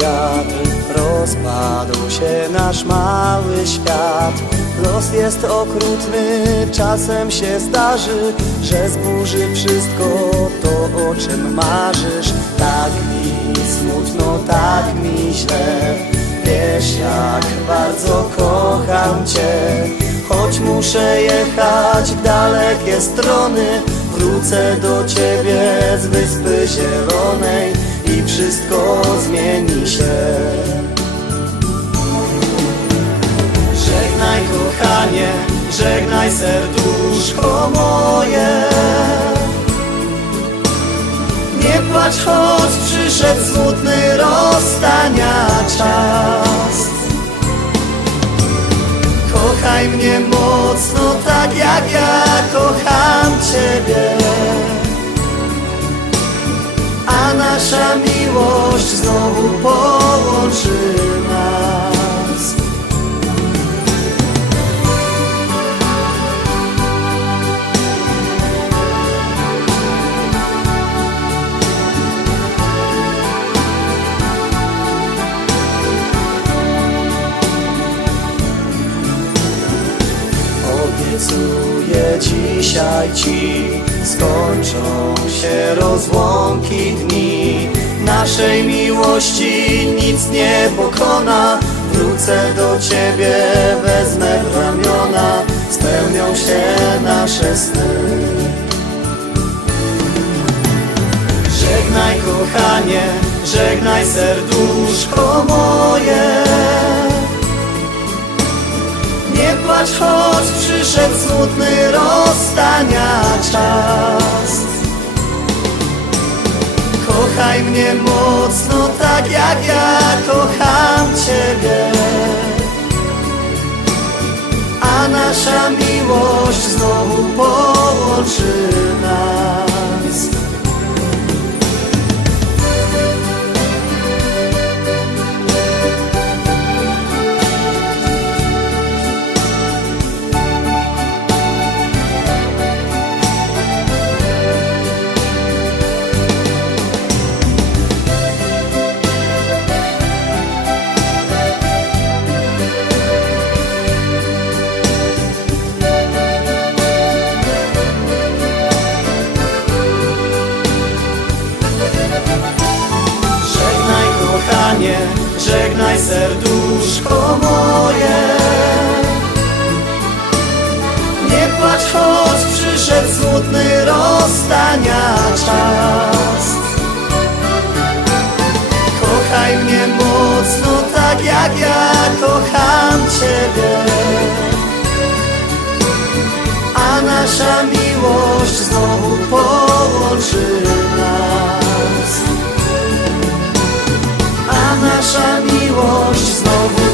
wiatr, rozpadł się nasz mały świat. Los jest okrutny, czasem się zdarzy, że zburzy wszystko to, o czym marzysz. Tak mi smutno, tak mi źle, wiesz jak bardzo kocham Cię. Choć muszę jechać w dalekie strony, wrócę do Ciebie z Wyspy Zielonej i wszystko zmieni się. Żegnaj kochanie, żegnaj serduszko moje. Nie płacz, choć przyszedł smutny rozstania czas. Nasza miłość znowu Dzisiaj ci. Skończą się rozłąki dni. Naszej miłości nic nie pokona. Wrócę do ciebie, wezmę w ramiona. Spełnią się nasze sny. Żegnaj kochanie, żegnaj serduszko moje płacz, choć przyszedł smutny rozstania czas. Kochaj mnie mocno, tak jak ja kocham Ciebie. A nasza miłość znowu połączy nas. Żegnaj serduszko moje. Nie płacz, choć przyszedł smutny rozstania czas. Kochaj mnie mocno, tak jak ja kocham Ciebie. A nasza miłość znowu połączy novo